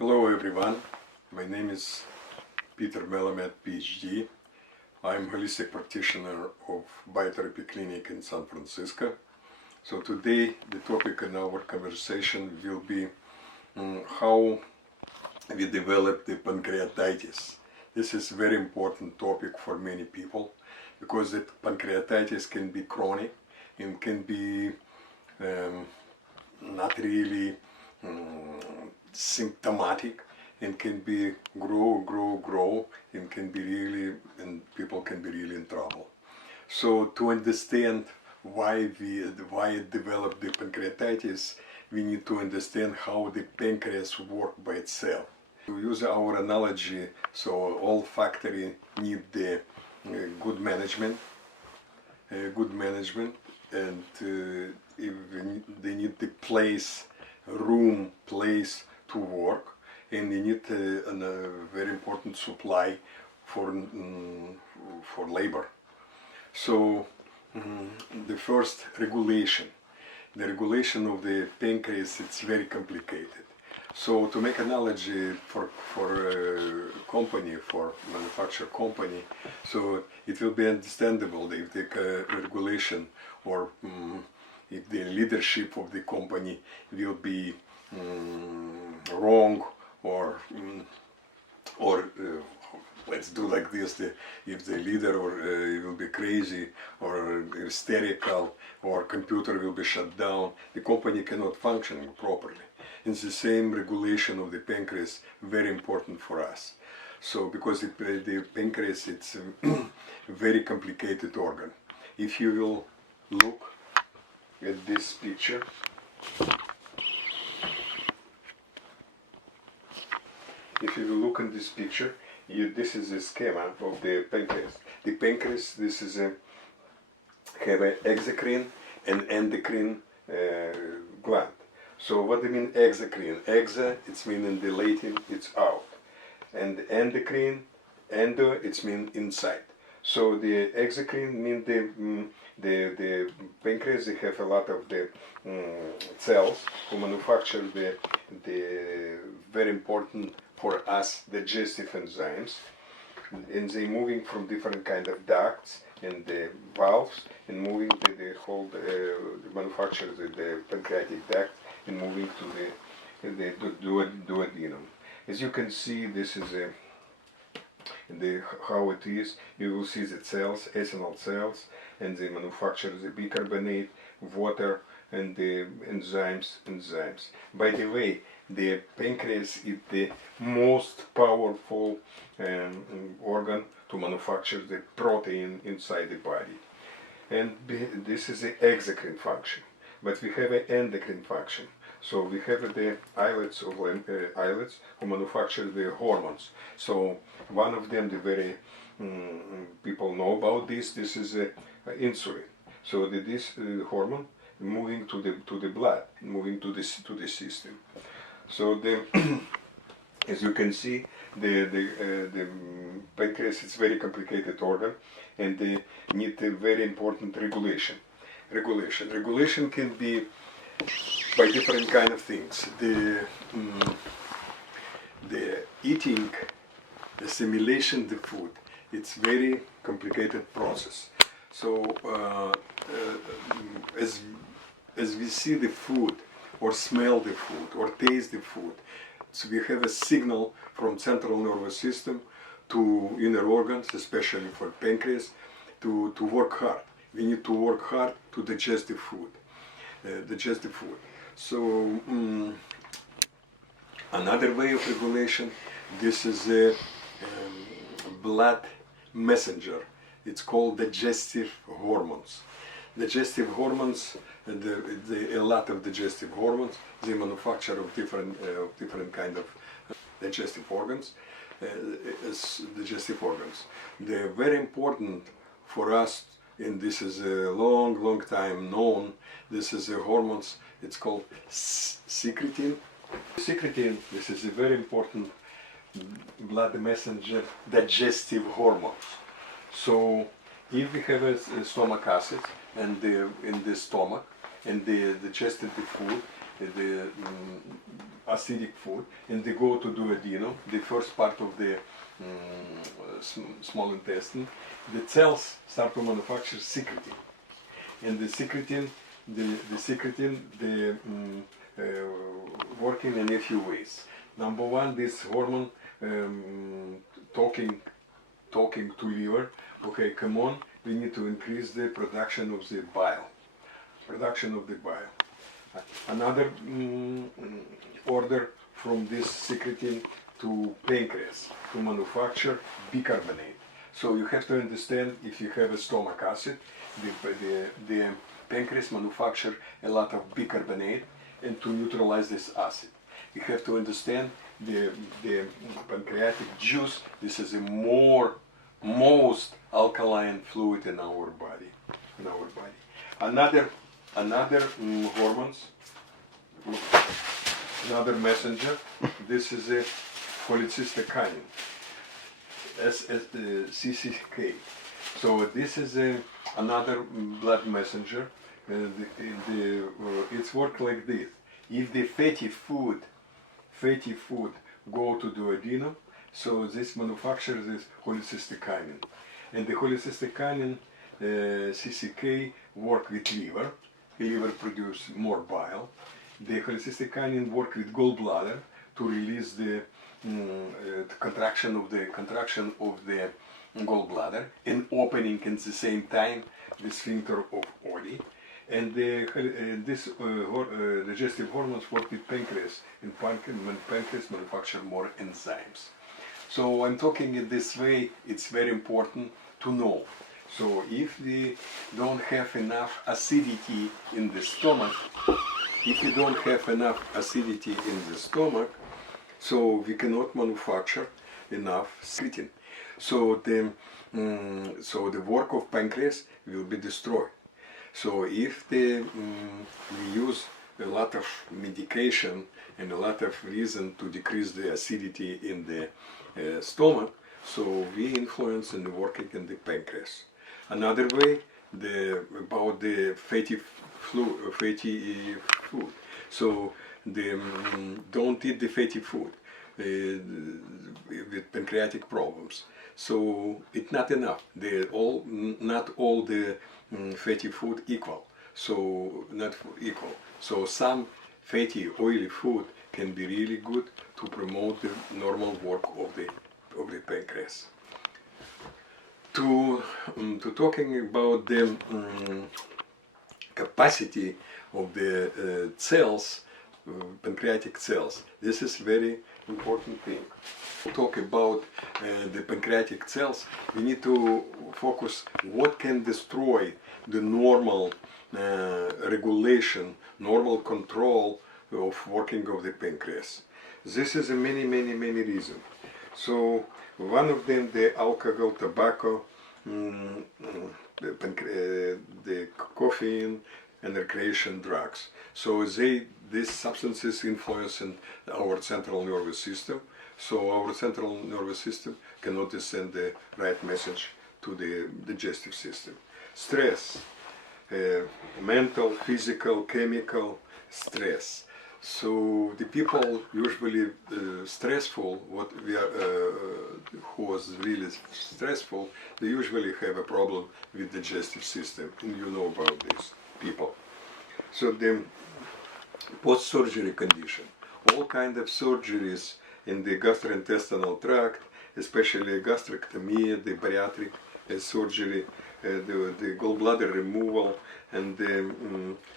Hello everyone, my name is Peter Melamed, PhD. I'm holistic practitioner of Biotherapy clinic in San Francisco. So today the topic in our conversation will be how we develop the pancreatitis. This is a very important topic for many people because the pancreatitis can be chronic and can be not really symptomatic, and can be grow and can be really, and people can be really in trouble. So to understand why it developed the pancreatitis, we need to understand how the pancreas works by itself. To use our analogy, so all factory need the good management, and if they need the place to work, and they need a very important supply for labor. So the first regulation, the regulation of the pancreas, it's very complicated. So to make analogy for a company, for manufacturer company, so it will be understandable if the regulation or if the leadership of the company will be wrong, or let's do like this, if the leader will be crazy or hysterical, or computer will be shut down, the company cannot function properly. It's the same regulation of the pancreas, very important for us. So because the pancreas, it's a very complicated organ. If you will look at this picture, this is a schema of the pancreas. The pancreas, this is have an exocrine and endocrine gland. So what do you mean exocrine? Exa, it's mean in the Latin, it's out. And endocrine, endo, it's mean inside. So the exocrine mean the pancreas, they have a lot of the cells who manufacture the very important for us digestive enzymes, and they moving from different kind of ducts and the valves, and moving the whole manufacture the pancreatic duct, and moving to the duodenum. As you can see, this is how it is. You will see the cells, ethanol cells, and they manufacture the bicarbonate, water, and the enzymes. By the way, the pancreas is the most powerful organ to manufacture the protein inside the body. And this is the exocrine function. But we have an endocrine function. So we have the islets who manufacture the hormones. So one of them, the very people know about this is insulin. So this hormone moving to the blood, moving to the system. So as you can see, the pancreas is very complicated organ, and they need a very important regulation. Regulation can be by different kind of things. The eating, assimilation the food, it's very complicated process. So as we see the food, or smell the food, or taste the food, so we have a signal from central nervous system to inner organs, especially for pancreas, to work hard. We need to work hard to digest the food. So another way of regulation, this is a blood messenger. It's called digestive hormones. Digestive hormones, a lot of digestive hormones, they manufacture of different kind of digestive organs. They're very important for us, and this is a long time known. This is the hormones. It's called secretin. Secretin, this is a very important blood messenger digestive hormones. So if we have a stomach acid and in the stomach, and they digested the food, acidic food, and they go to duodenum, the first part of the small intestine. The cells start to manufacture secretin, and the secretin, working in a few ways. Number one, this hormone talking to liver. Okay, come on, we need to increase the production of the bile. Another order from this secretin to pancreas to manufacture bicarbonate. So you have to understand, if you have a stomach acid, the pancreas manufacture a lot of bicarbonate, and to neutralize this acid. You have to understand the pancreatic juice. This is the most alkaline fluid in our body. Another hormones, another messenger. This is a cholecystokinin, CCK. So this is another blood messenger. It's work like this. If the fatty food go to duodenum, so this manufactures this cholecystokinin, and the cholecystokinin CCK work with liver. Liver produce more bile. The cholecystokinin work with gallbladder to release the contraction of the gallbladder, and opening at the same time the sphincter of oddi. And this digestive hormones work with pancreas, and pancreas manufacture more enzymes. So I'm talking in this way. It's very important to know. So if we don't have enough acidity in the stomach, so we cannot manufacture enough secretin. So the work of pancreas will be destroyed. So if we use a lot of medication and a lot of reason to decrease the acidity in the stomach, so we influence in the working in the pancreas. Another way, about the fatty food. So don't eat the fatty food with pancreatic problems. So it's not enough. Not all the fatty food equal. So not equal. So some fatty, oily food can be really good to promote the normal work of the pancreas. To talking about the capacity of the cells, pancreatic cells, this is very important thing. To talk about the pancreatic cells, we need to focus what can destroy the normal regulation, normal control of working of the pancreas. This is a many reasons. So one of them, the alcohol, tobacco, the caffeine, and recreation drugs. So these substances influence in our central nervous system. So our central nervous system cannot send the right message to the digestive system. Stress, mental, physical, chemical stress. So the people usually stressful, who was really stressful, they usually have a problem with digestive system, and you know about these people. So the post-surgery condition, all kind of surgeries in the gastrointestinal tract, especially gastrectomy, the bariatric surgery, the gallbladder removal, and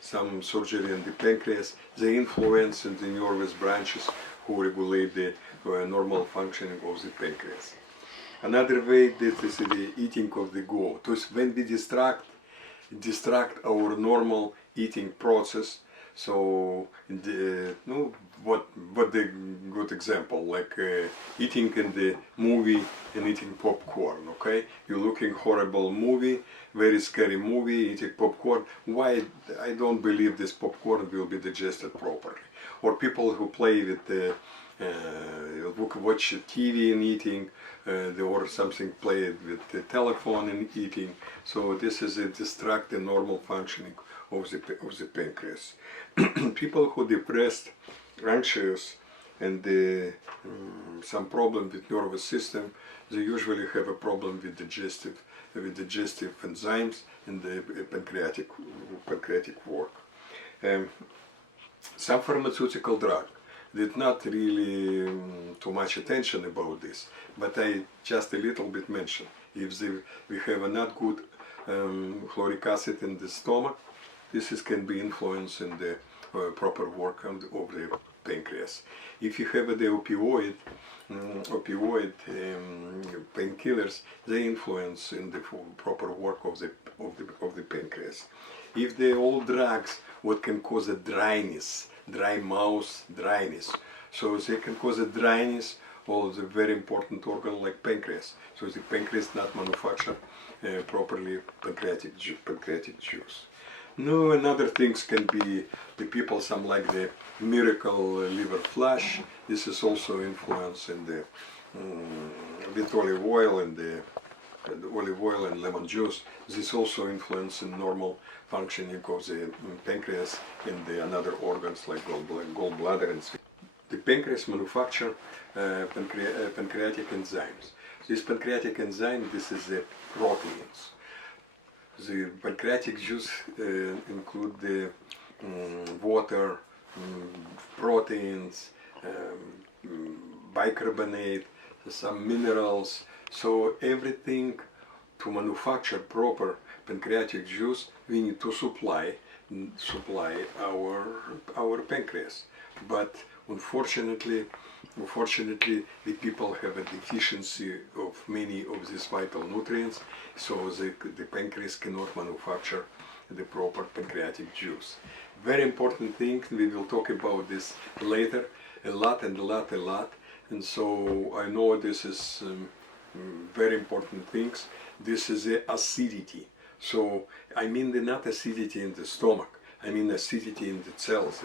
some surgery in the pancreas, they influence in the nervous branches who regulate the normal functioning of the pancreas. Another way, this is the eating of the go. So when we distract our normal eating process, so what the good example, like eating in the movie and eating popcorn, okay? You're looking horrible movie, very scary movie, eating popcorn. Why? I don't believe this popcorn will be digested properly. Or people who play with the, watch TV and eating, or something played with the telephone and eating. So this is a distract the normal functioning of the pancreas. People who depressed anxious and some problem with nervous system, they usually have a problem with digestive enzymes and the pancreatic work. Some pharmaceutical drug did not really too much attention about this, but I just a little bit mentioned. If we have a not good chloric acid in the stomach, this can be influenced in the proper work of the pancreas. If you have the opioid painkillers, they influence in the proper work of the pancreas. If the old drugs, what can cause a dryness, dry mouth, dryness, so they can cause a dryness of the very important organ like pancreas. So the pancreas not manufacture properly pancreatic juice. No, another things can be the people, some like the miracle liver flush. This is also influence in the with olive oil and the olive oil and lemon juice. This also influence in normal functioning of the pancreas and the another organs like gallbladder and sphincter. The pancreas manufacture pancreatic enzymes. This pancreatic enzyme, this is the proteins. The pancreatic juice include the water, proteins, bicarbonate, some minerals. So everything to manufacture proper pancreatic juice, we need to supply our pancreas. But unfortunately, the people have a deficiency of many of these vital nutrients, so the pancreas cannot manufacture the proper pancreatic juice. Very important thing, we will talk about this later, a lot. And so I know this is very important things. This is the acidity. So I mean not acidity in the stomach, I mean acidity in the cells,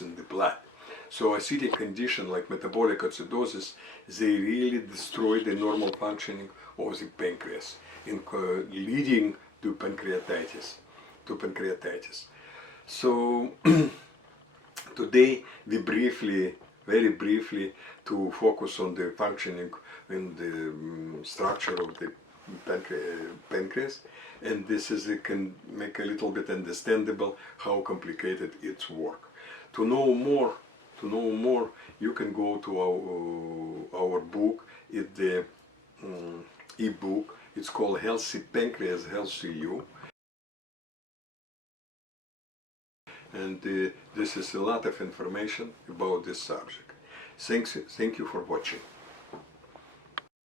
in the blood. So acidic condition like metabolic acidosis, they really destroy the normal functioning of the pancreas, leading to pancreatitis. So today we very briefly, to focus on the functioning and the structure of the pancreas, and this can make a little bit understandable how complicated its work. To know more, you can go to our book. It's the e-book. It's called Healthy Pancreas, Healthy You. And this is a lot of information about this subject. Thank you for watching.